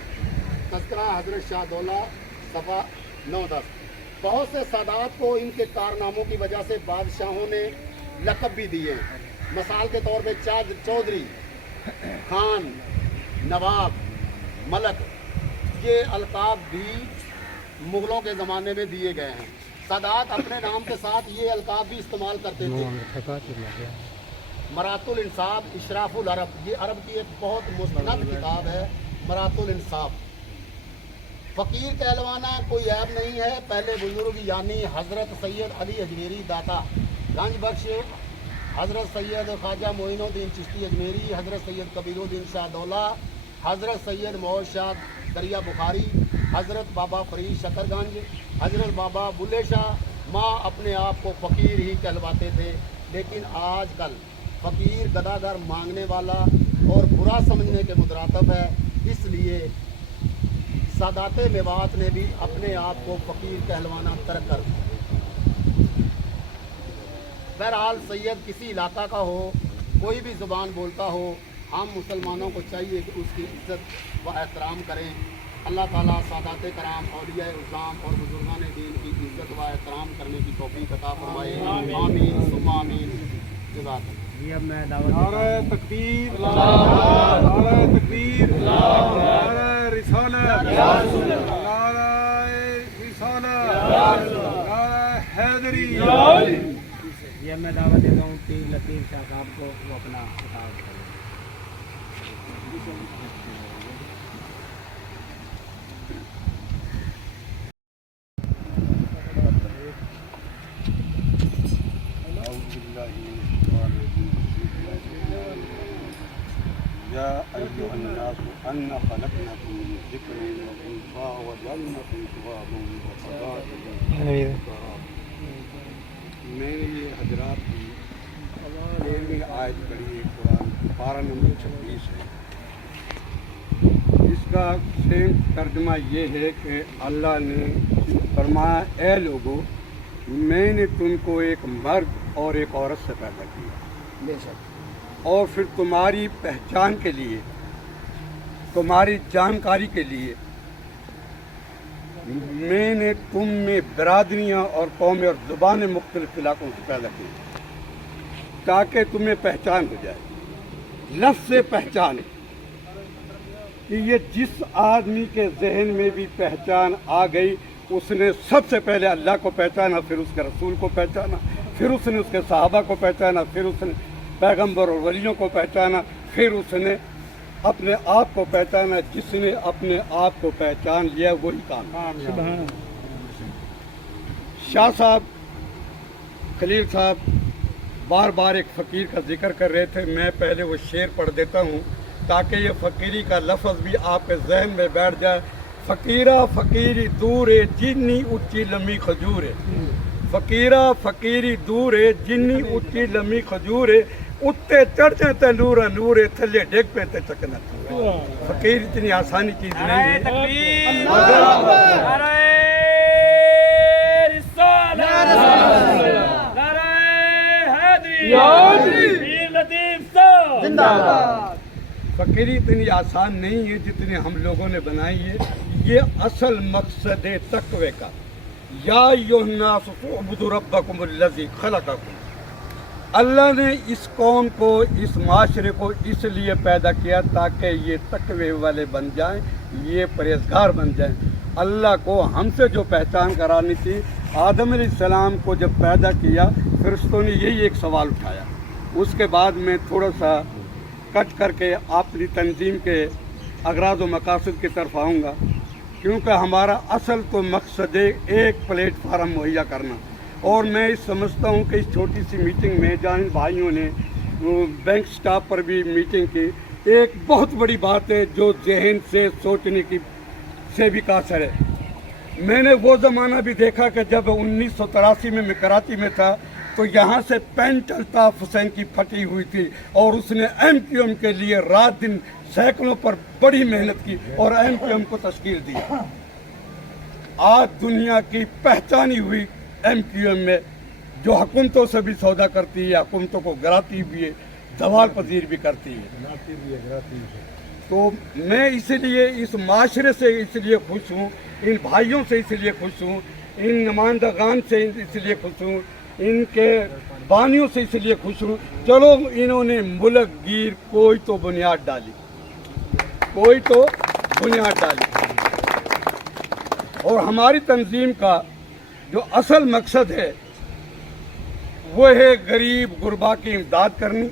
تذکرہ حضرت شاہ دولہ صفحہ 9-10۔ بہت سے سادات کو ان کے کارناموں کی وجہ سے بادشاہوں نے لقب بھی دیے۔ مثال کے طور پہ چودھری، خان، نواب، ملک، یہ القاب بھی مغلوں کے زمانے میں دیے گئے ہیں۔ سادات اپنے نام کے ساتھ یہ القاب بھی استعمال کرتے تھے۔ مرات الانصاف اشراف العرب، یہ عرب کی ایک بہت مستند کتاب ہے، مرات الانصاف۔ فقیر کہلوانا کوئی عیب نہیں ہے۔ پہلے بزرگ یعنی حضرت سید علی اجمیری داتا گنج بخش، حضرت سید خواجہ معین الدین چشتی اجمیری، حضرت سید کبیر الدین شاہ دولہ، حضرت سید معوذ شاہ دریا بخاری، حضرت بابا فرید شکر گنج، حضرت بابا بلے شاہ ماں اپنے آپ کو فقیر ہی کہلواتے تھے۔ لیکن آج کل فقیر گداگر مانگنے والا اور برا سمجھنے کے مترادف ہے، اس لیے سادات میوات نے بھی اپنے آپ کو فقیر کہلوانا ترک کر دیا۔ بہرحال سید کسی علاقہ کا ہو، کوئی بھی زبان بولتا ہو، ہم مسلمانوں کو چاہیے کہ اس کی عزت و احترام کریں۔ اللہ تعالیٰ سادات کرام، اولیاء اعظام اور بزرگان دین کی عزت و احترام کرنے کی توفیق عطا فرمائے۔ آمین ثم آمین۔ جزاک اللہ۔ نعرہ تکبیر، نعرہ تکبیر، نعرہ رسالت، نعرہ رسالت، نعرہ حیدری۔ یہ میں دعوت دیتا ہوں پیر لطیف شاہ صاحب کو، وہ اپنا خطاب کریں۔ یا ایھا الناس انا خلقناکم من ذکر وانثى وجعلناکم شعوبا وقبائل۔ میں نے یہ حضرات کی 13ویں آیت پڑھی ہے، قرآن پارہ نمبر 26 ہے۔ اس کا صحیح ترجمہ یہ ہے کہ اللہ نے فرمایا، اے لوگو، میں نے تم کو ایک مرد اور ایک عورت سے پیدا کیا، بے شک، اور پھر تمہاری پہچان کے لیے، تمہاری جانکاری کے لیے میں نے تم میں برادریاں اور قومیں اور زبانیں مختلف علاقوں سے پیدا کی۔ ताकि तुम्हें पहचान हो जाए। लफ्ज़ से पहचान कि ये जिस आदमी के जहन में भी पहचान आ गई, उसने सबसे पहले अल्लाह को पहचाना, फिर उसके रसूल को पहचाना, फिर उसने उसके सहाबा को पहचाना, फिर उसने पैगंबर और वलियों को पहचाना, फिर उसने अपने आप को पहचाना। जिसने अपने आप को पहचान लिया वही काम। शाह साहब, खलील साहब बार बार एक फ़कीर का जिक्र कर रहे थे। मैं पहले वो शेर पढ़ देता हूँ ताकि ये फ़कीरी का लफ्ज़ भी आपके जहन में बैठ जाए। फ़कीरा फ़कीरी दूर है जिन्नी उच्ची लम्बी खजूर है। फ़कीरा फ़कीरी दूर है जिन्नी उच्ची लम्बी खजूर है। उत्ते चढ़ जाते नूर नूर है, थले डेग पे ते चकना। फ़कीर इतनी आसानी चीज़ नहीं है। फ़कीरी इतनी आसान नहीं है जितनी हम लोगों ने बनाई है। ये असल मकसद है तक़वे का। या अय्युहन्नास उअ्बुदू रब्बकुमुल्लज़ी खलक़कुम। अल्लाह ने इस कौम को, इस माशरे को इसलिए पैदा किया ताकि ये तक़वे वाले बन जाएं, ये परहेज़गार बन जाएं। अल्लाह को हमसे जो पहचान करानी थी, आदम अलैहिस्सलाम को जब पैदा किया, फरिश्तों ने यही एक सवाल उठाया। उसके बाद मैं थोड़ा सा कट करके अपनी तंजीम के अगराज़ व मकासद की तरफ आऊँगा, क्योंकि हमारा असल तो मकसद है एक प्लेटफार्म मुहैया करना। और मैं समझता हूँ कि इस छोटी सी मीटिंग में जहाँ भाइयों ने बैंक स्टाफ पर भी मीटिंग की, एक बहुत बड़ी बात है जो जहन से सोचने की से भी कासर है। मैंने वो ज़माना भी देखा कि जब 1983 में मैं कराची में था तो यहाँ से पेंट अल्ताफ हुसैन की फटी हुई थी और उसने MQM के लिए रात दिन सैकड़ों पर बड़ी मेहनत की और MQM को तश्कील दी। आज दुनिया की पहचानी हुई MQM में जो हुकूमतों से भी सौदा करती है, हुकूमतों को गिराती भी है, दवाल पजीर भी करती है। तो मैं इसलिए इस माशरे से इसलिए खुश हूँ, इन भाइयों से इसलिए खुश हूँ, इन नुमाइंदगान से इसलिए खुश हूँ, इनके बानियों से इसलिए खुश हूँ। चलो इन्होंने मुल्क गिर कोई तो बुनियाद डाली, कोई तो बुनियाद डाली। और हमारी तंजीम का जो असल मकसद है वो है गरीब गुरबा की इमदाद करनी,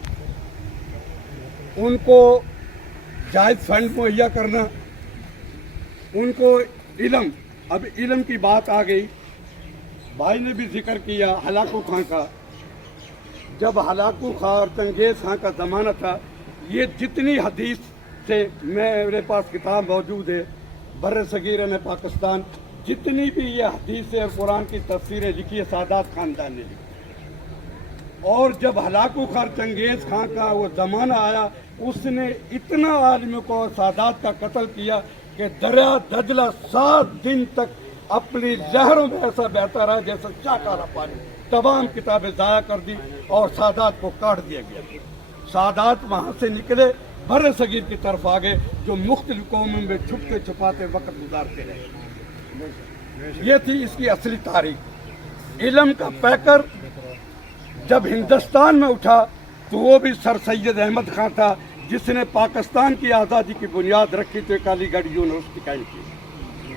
उनको जायज़ फंड मुहैया करना, उनको इल्म। अब इल्म की बात आ गई, भाई ने भी जिक्र किया हलाकू खां का। जब हलाकू खां और चंगेज़ खां का ज़माना था, ये जितनी हदीस थे, मेरे पास किताब मौजूद है बर्र सगीर में पाकिस्तान, जितनी भी ये हदीस और कुरान की तफसीरें लिखी है सादात खानदान ने लिखी। और जब हलाकू खां चंगेज़ खां का वो ज़माना आया, उसने इतना आलिम को और सादात का कत्ल किया कि दरिया दजला 7 दिन तक अपनी लहरों में ऐसा बहता रहा जैसे चाकारा पानी। तमाम किताबें ज़ाया कर दी और सादात को काट दिया गया। सादात वहाँ से निकले, बर्र सगीर की तरफ आ गए, जो मुख्तलिफ कौमों में छुपते छुपाते वक्त गुजारते रहे। ये थी इसकी असली तारीख। इल्म का पैकर जब हिंदुस्तान में उठा तो वो भी सर सैयद अहमद खां था, जिसने पाकिस्तान की आज़ादी की बुनियाद रखी तो एक अलीगढ़ यूनिवर्सिटी कायम की।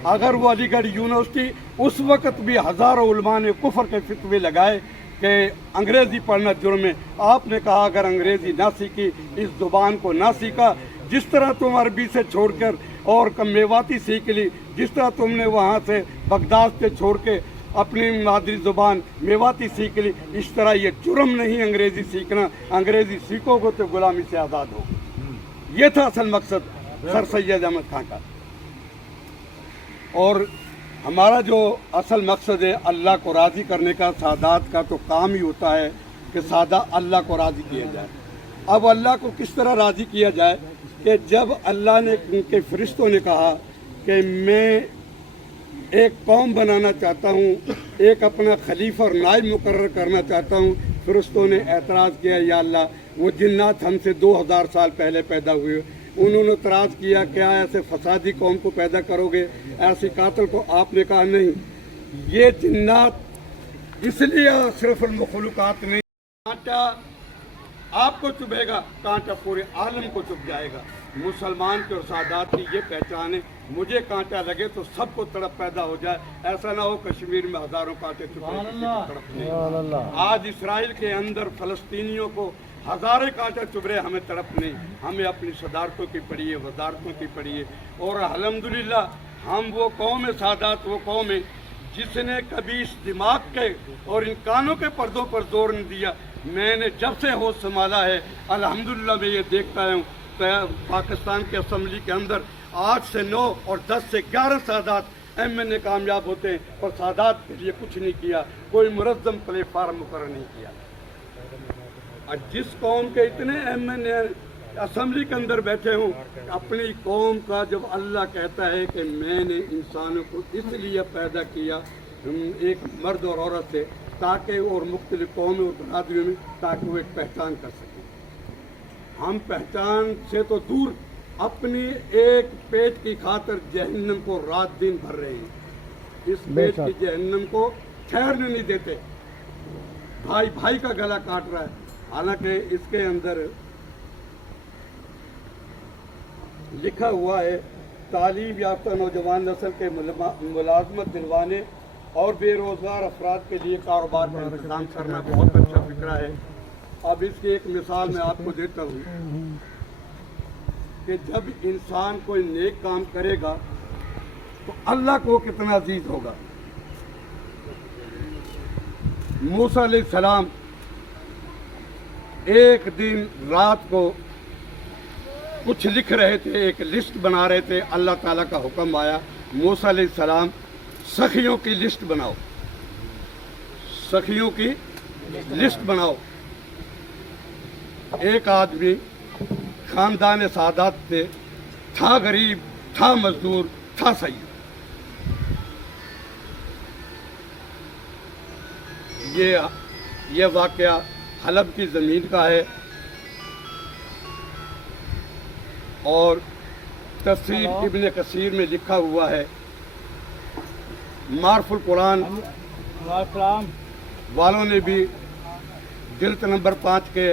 अगर वो अलीगढ़ यूनिवर्सिटी, उस वक़्त भी हज़ारों उलमा ने कुफर के फितवे लगाए कि अंग्रेज़ी पढ़ना जुर्म है। आपने कहा अगर अंग्रेज़ी ना सीखी, इस ज़ुबान को ना सीखा, जिस तरह तुम अरबी से छोड़कर और मेवाती सीख ली, जिस तरह तुमने वहाँ से बगदाद से छोड़ के अपनी मादरी ज़ुबान मेवाती सीख ली, इस तरह ये जुर्म नहीं अंग्रेज़ी सीखना। अंग्रेज़ी सीखोगे तो गुलामी से आज़ाद हो। ये था असल मकसद सर सैयद अहमद खां का। और हमारा जो असल मकसद है अल्लाह को राज़ी करने का, सादात का तो काम ही होता है कि सादा अल्लाह को राज़ी किया जाए। अब अल्लाह को किस तरह राज़ी किया जाए कि जब अल्लाह ने, उनके फरिश्तों ने कहा कि मैं एक कौम बनाना चाहता हूँ, एक अपना खलीफा और नाइब मुकर्रर करना चाहता हूँ, फरिश्तों ने एतराज़ किया, या अल्लाह वो जिन्नात हमसे 2000 साल पहले पैदा हुए, उन्होंने एतराज़ किया क्या ऐसे फसादी कौम को पैदा करोगे, ऐसे कातिल को। आपने कहा नहीं, ये जिन्नात इसलिए सिर्फ मखलूक़ात नहीं, आटा आपको चुभेगा, कांटा पूरे आलम को चुभ जाएगा। मुसलमान की और सादात की ये पहचान है, मुझे कांटा लगे तो सबको तड़प पैदा हो जाए। ऐसा ना हो कश्मीर में हजारों कांटे चुभे किसी को तड़प नहीं। आज इसराइल के अंदर फलस्तीनियों को हजारों कांटे चुभ रहे, हमें तड़प नहीं। हमें अपनी सदारतों की पड़ी है, वजारतों की पड़ी है। और अल्हम्दुलिल्लाह हम वो कौम है, सादात वो कौम है जिसने कभी इस दिमाग के और इन कानों के पर्दों पर जोर नहीं दिया। मैंने जब से होश संभाला है अल्हम्दुलिल्लाह मैं ये देखता हूँ पाकिस्तान के असम्बली के अंदर 8 से 9 और 10 से 11 सादात MNA कामयाब होते हैं, और सादात के लिए कुछ नहीं किया, कोई मुनज़्ज़म प्लेटफार्म मुकर्रर नहीं किया। और जिस कौम के इतने MNA असम्बली के अंदर बैठे हूँ, अपनी कौम का जब अल्लाह कहता है कि मैंने इंसानों को इसलिए पैदा किया एक मर्द और औरत से, ताकि और मुख्तलिफ कौमें और बरादरियों में, ताकि वो एक पहचान कर सकें। हम पहचान से तो दूर अपनी एक पेट की खातर जहन्नम को रात दिन भर रहे हैं। इस पेट की जहन्नम को ठहरने नहीं देते। भाई भाई का गला काट रहा है, हालांकि इसके अंदर लिखा हुआ है तालीम याफ्ता नौजवान नस्ल के मुलाजमत दिलवाने और बेरोजगार अफराद के लिए कारोबार का इंतजाम करना बहुत अच्छा फिक्रा है। अब इसकी एक मिसाल मैं आपको देता हूँ कि जब इंसान कोई नेक काम करेगा तो अल्लाह को कितना अजीज होगा। मूसा अलैहिस्सलाम एक दिन रात को कुछ लिख रहे थे, एक लिस्ट बना रहे थे। अल्लाह ताला का हुक्म आया, मूसा अलैहिस्सलाम सखियों की लिस्ट बनाओ, सखियों की लिस्ट बनाओ। एक आदमी खानदान सादात से था, गरीब था, मजदूर था, सैयद। ये वाकया हलब की ज़मीन का है और तफसीर इब्न कसीर में लिखा हुआ है। मारफुल कुरान वालों ने भी जिल्द नंबर 5 के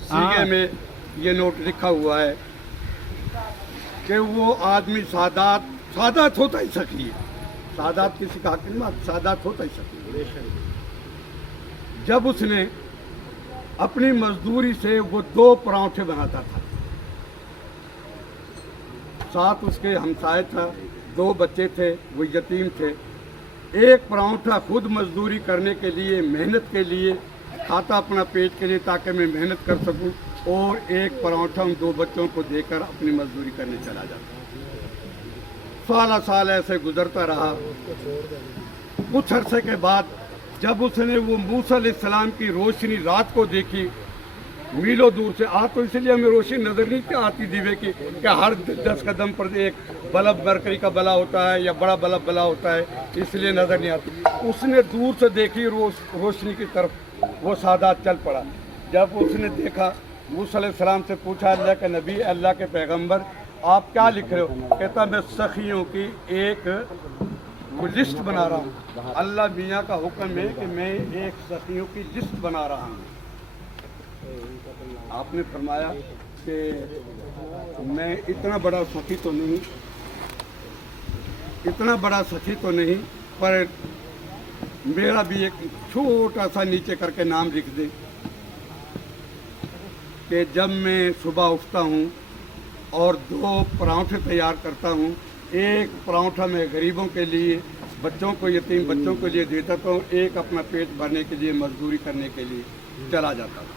सीगे में ये नोट लिखा हुआ है कि वो आदमी सादात होता ही सकी है। सादात किसी का हक नहीं, सादात होता ही सकी है। जब उसने अपनी मजदूरी से वो 2 परांठे बनाता था, साथ उसके हमसाए था, 2 बच्चे थे, वो यतीम थे। एक परांठा खुद मजदूरी करने के लिए, मेहनत के लिए खाता, अपना पेट के लिए, ताकि मैं मेहनत कर सकूं, और एक परांठा उन 2 बच्चों को देकर अपनी मजदूरी करने चला जाता। साल ऐसे गुजरता रहा। कुछ अरसे के बाद जब उसने वो मूसा अलैहिस्सलाम की रोशनी रात को देखी, मीलों दूर से आ, तो इसलिए हमें रोशनी नजर नहीं आती दीवे की, कि हर 10 कदम पर एक बल्ब मरकरी का बला होता है या बड़ा बल्ब बला होता है, इसलिए नजर नहीं आती। उसने दूर से देखी रोशनी की तरफ, वो सादात चल पड़ा। जब उसने देखा, मूसा अलैहिस्सलाम से पूछा, अल्लाह के नबी, अल्लाह के पैगंबर, आप क्या लिख रहे हो? कहता मैं सखियों की एक लिस्ट बना रहा हूँ। अल्लाह मियाँ का हुक्म है कि मैं एक सखियों की लिस्ट बना रहा हूँ। आपने फरमाया कि मैं इतना बड़ा सखी तो नहीं, इतना बड़ा सखी तो नहीं, पर मेरा भी एक छोटा सा नीचे करके नाम लिख दे कि जब मैं सुबह उठता हूँ और 2 परांठे तैयार करता हूँ, एक परांठा मैं गरीबों के लिए, बच्चों को, यतीम बच्चों के लिए देता हूँ, एक अपना पेट भरने के लिए, मजदूरी करने के लिए चला जाता हूँ।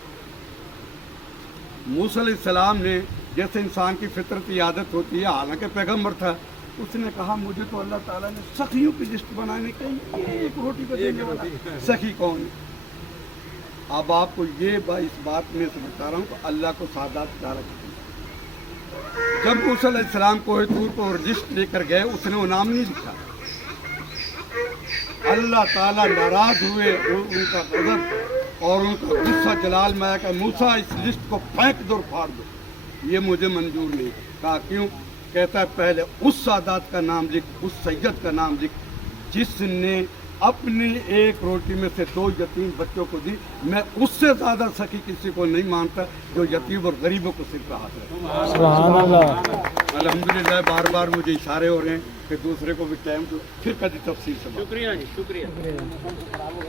मूसा अलैहिस्सलाम ने, जैसे इंसान की फितरत की आदत होती है, हालांकि पैगंबर था, उसने कहा मुझे तो अल्लाह ताला ने सखियों की लिस्ट बनाने की, एक रोटी को देने वाला सखी कौन है? अब आपको ये इस बात में से बता रहा हूँ कि अल्लाह को सादात प्यारा करते। जब मूसा अलैहिस्सलाम कोहे तूर को लिस्ट लेकर गए, उसने वो नाम नहीं लिखा। अल्लाह ताला नाराज हुए, उनका गज़ब और उनका गुस्सा जलाल में आया कि मूसा इस लिस्ट को फेंक दो, फाड़ दो, ये मुझे मंजूर नहीं। कहा क्यों? कहता है पहले उस सादात का नाम लिख, उस सैयद का नाम लिख जिसने अपनी एक रोटी में से 2 यतीम बच्चों को दी। मैं उससे ज़्यादा सखी किसी को नहीं मानता जो यतीम और गरीबों को सिर पे हाथ रखे। सुभान अल्लाह। अल्हम्दुलिल्लाह बार बार मुझे इशारे हो रहे हैं कि दूसरे को भी टाइम दो, फिर कभी तफसील से बात। शुक्रिया जी, शुक्रिया।